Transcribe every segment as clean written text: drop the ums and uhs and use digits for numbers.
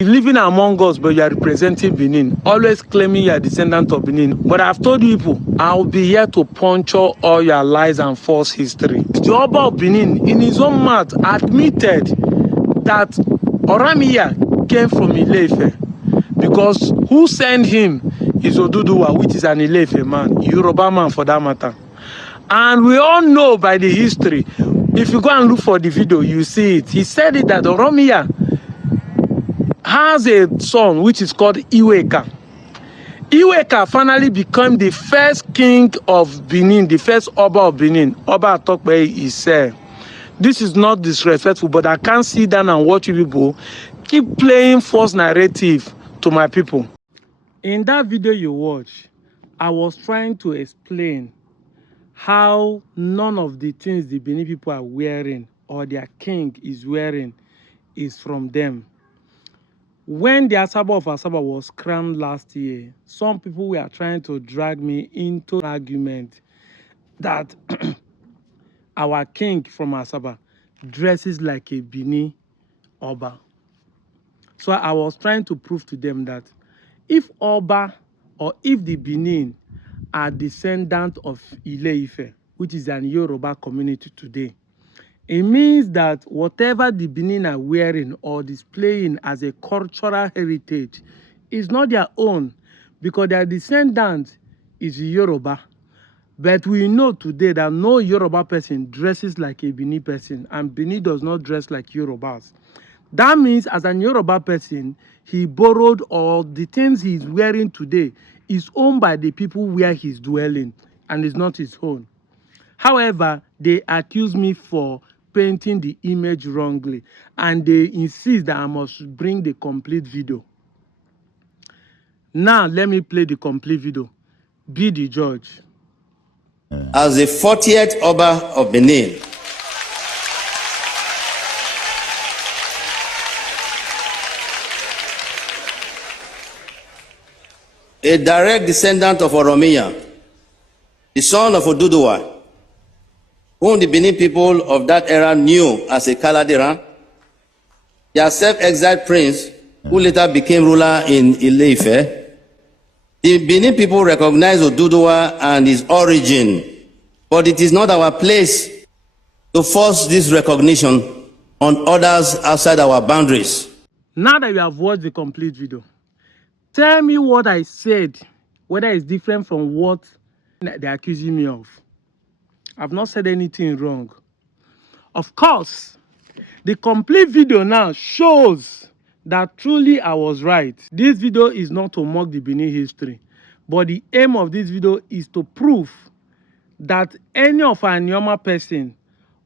Living among us, but you are representing Benin, always claiming you are descendant of Benin. But I've told you people, I'll be here to puncture all your lies and false history. The Oba of Benin, in his own mouth, admitted that Oramiya came from Ile-Ife, because who sent him is Oduduwa, which is an Ile-Ife man, Yoruba man for that matter. And we all know by the history, if you go and look for the video, you see it. He said it that Oramiya has a son which is called Iweka. Iweka finally became the first king of Benin, the first Oba of Benin. Oba Atokpe is this is not disrespectful, but I can't sit down and watch you people keep playing false narrative to my people. In that video you watch, I was trying to explain how none of the things the Benin people are wearing or their king is wearing is from them. When the Asaba of Asaba was crowned last year, some people were trying to drag me into an argument that our king from Asaba dresses like a Bini Oba. So I was trying to prove to them that if Oba or if the Benin are descendants of Ile-Ife, which is an Yoruba community today, it means that whatever the Benin are wearing or displaying as a cultural heritage is not their own, because their descendant is Yoruba. But we know today that no Yoruba person dresses like a Benin person, and Benin does not dress like Yorubas. That means as an Yoruba person, he borrowed, or the things he's wearing today is owned by the people where he's dwelling and is not his own. However, they accuse me for painting the image wrongly, and they insist that I must bring the complete video. Now, let me play the complete video. Be the judge. As the 40th Oba of Benin, a direct descendant of Oromia, the son of Oduduwa, whom the Benin people of that era knew as a Kaladiran, their self-exiled prince, who later became ruler in Ile-Ife. The Benin people recognize Oduduwa and his origin, but it is not our place to force this recognition on others outside our boundaries. Now that you have watched the complete video, tell me what I said, whether it's different from what they're accusing me of. I've not said anything wrong. Of course, the complete video now shows that truly I was right. This video is not to mock the Benin history, but the aim of this video is to prove that any of our Nyoma person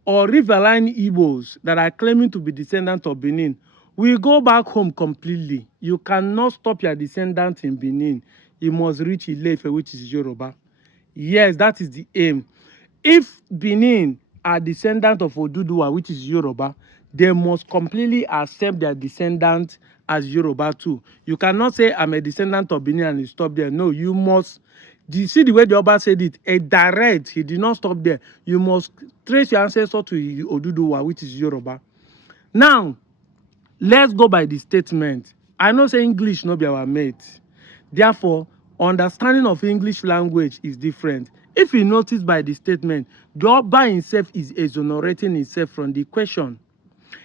or riverine Igbos that are claiming to be descendants of Benin will go back home completely. You cannot stop your descendants in Benin. You must reach Ile-Ife, which is Yoruba. Yes, that is the aim. If Benin are descendants of Oduduwa, which is Yoruba, they must completely accept their descendants as Yoruba too. You cannot say, I'm a descendant of Benin and you stop there. No, you must. Do you see the way the Oba said it? A direct, he did not stop there. You must trace your ancestor to Oduduwa, which is Yoruba. Now, let's go by the statement. I know say English no be our mate. Therefore, understanding of English language is different. If you notice by the statement, the Oba himself is exonerating himself from the question.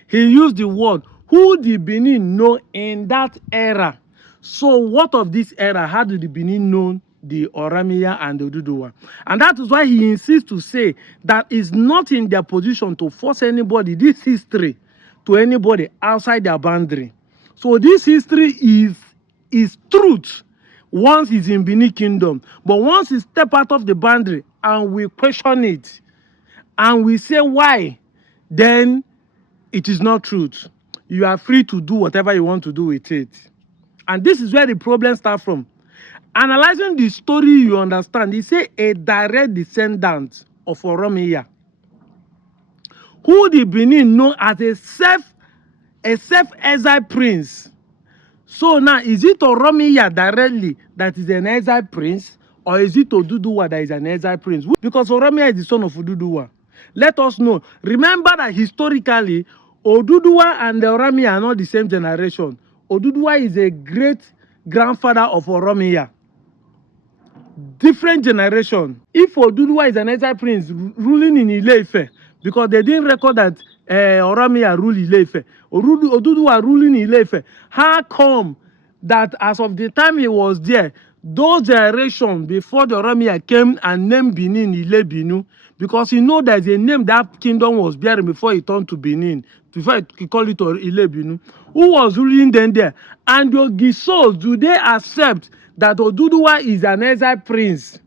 He used the word, who the Benin know in that era. So what of this era? How did the Benin know the Oromia and the Oduduwa? And that is why he insists to say that it's not in their position to force anybody, this history, to anybody outside their boundary. So this history is truth once it's in Benin Kingdom. But once it step out of the boundary and we question it and we say why, then it is not truth. You are free to do whatever you want to do with it. And this is where the problem starts from. Analyzing the story, you understand, he say a direct descendant of Oromia, who the Benin know as a self-exiled prince. So now, is it Oromia directly that is an exiled prince, or is it Oduduwa that is an exiled prince? Because Oromia is the son of Oduduwa. Let us know. Remember that historically, Oduduwa and the Oromia are not the same generation. Oduduwa is a great grandfather of Oromia. Different generation. If Oduduwa is an exile prince ruling in Ile-Ife, because they didn't record that Oromia rule Ile-Ife, Oduduwa ruling in Ile-Ife, how come that as of the time he was there, those generations before the Oromia came and named Benin Ile Binu, because you know there's a name that kingdom was bearing before it turned to Benin, before he called it Ile Binu, who was ruling then there. And the Gisos, do they accept that Oduduwa is an exile prince?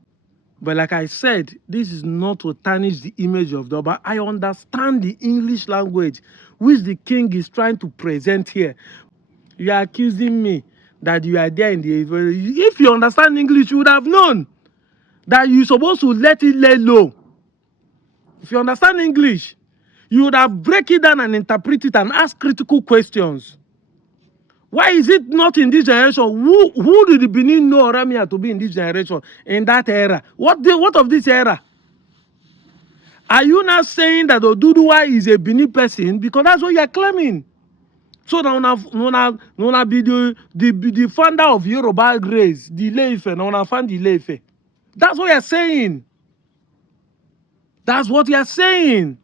But like I said, this is not to tarnish the image of Doba. I understand the English language which the king is trying to present here. You are accusing me that you are there in the... If you understand English, you would have known that you're supposed to let it lay low. If you understand English, you would have break it down and interpret it and ask critical questions. Why is it not in this generation? Who did the Benin know Oromia to be in this generation, in that era? What of this era? Are you not saying that Oduduwa is a Benin person? Because that's what you are claiming. So now be the founder of Yoruba race, the Ile-Ife, now found the Ile-Ife. That's what you are saying. That's what you are saying.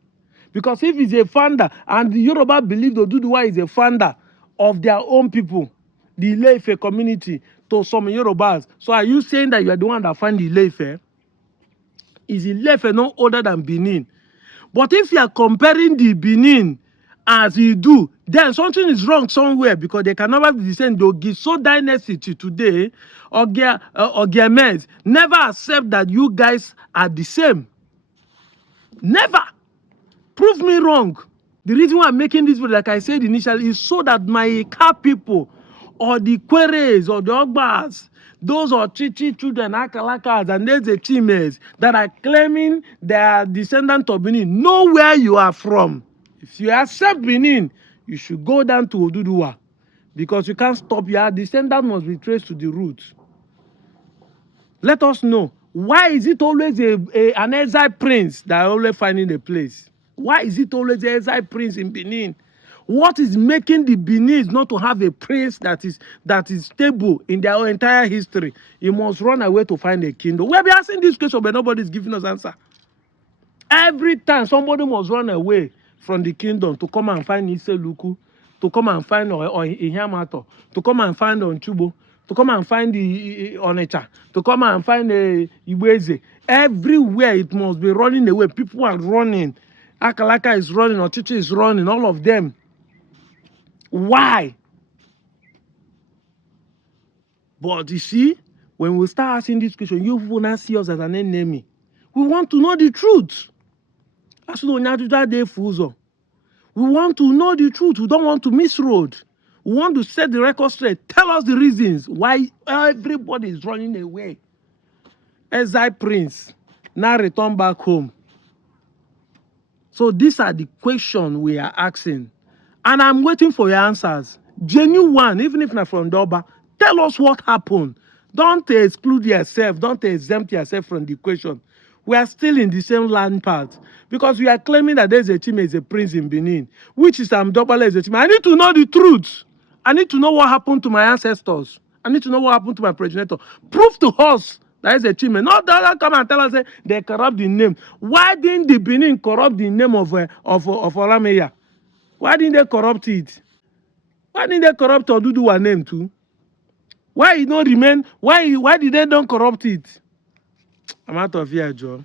Because if he's a founder, and the Yoruba believe Oduduwa is a founder of their own people, the Ile-Ife community, to some Yorubas. So are you saying that you are the one that found the Ile-Ife? Is Ile-Ife no older than Benin? But if you are comparing the Benin as you do, then something is wrong somewhere, because they can never be the same. The Giso dynasty today, Ogiames, never accept that you guys are the same. Never. Prove me wrong. The reason why I'm making this video, like I said initially, is so that my Ika people, or the Queres, or the Ogbas, those are Chichi children, Akalakas, and there's the Chimes that are claiming they are descendants of Benin, know where you are from. If you accept Benin, you should go down to Oduduwa, because you can't stop. Your descendant must be traced to the roots. Let us know, why is it always an exile prince that are always finding a place? Why is it always the exile prince in Benin? What is making the Benin not to have a prince that is stable in their entire history? You must run away to find a kingdom. We have been asking this question, but nobody is giving us answer. Every time somebody must run away from the kingdom to come and find Iseluku, to come and find Ihiamato, to come and find Onchubo, to come and find the Onitsha, to come and find Iweze. Everywhere it must be running away. People are running. Akalaka is running, Ochichi is running, all of them. Why? But you see, when we start asking this question, you will not see us as an enemy. We want to know the truth. We want to know the truth. We don't want to misroad. We want to set the record straight. Tell us the reasons why everybody is running away. Exile prince, now return back home. So these are the questions we are asking. And I'm waiting for your answers. Genuine one, even if not from Doba. Tell us what happened. Don't exclude yourself. Don't exempt yourself from the question. We are still in the same land part. Because we are claiming that there's a team as a prince in Benin, which is Dobale as a team. I need to know the truth. I need to know what happened to my ancestors. I need to know what happened to my progenitor. Prove to us that is a team. Not that come and tell us they corrupt the name. Why didn't the Benin corrupt the name of Olameya? Why didn't they corrupt it? Why didn't they corrupt Oduduwa name too? Why it not remain? Why did they don't corrupt it? I'm out of here, Joe.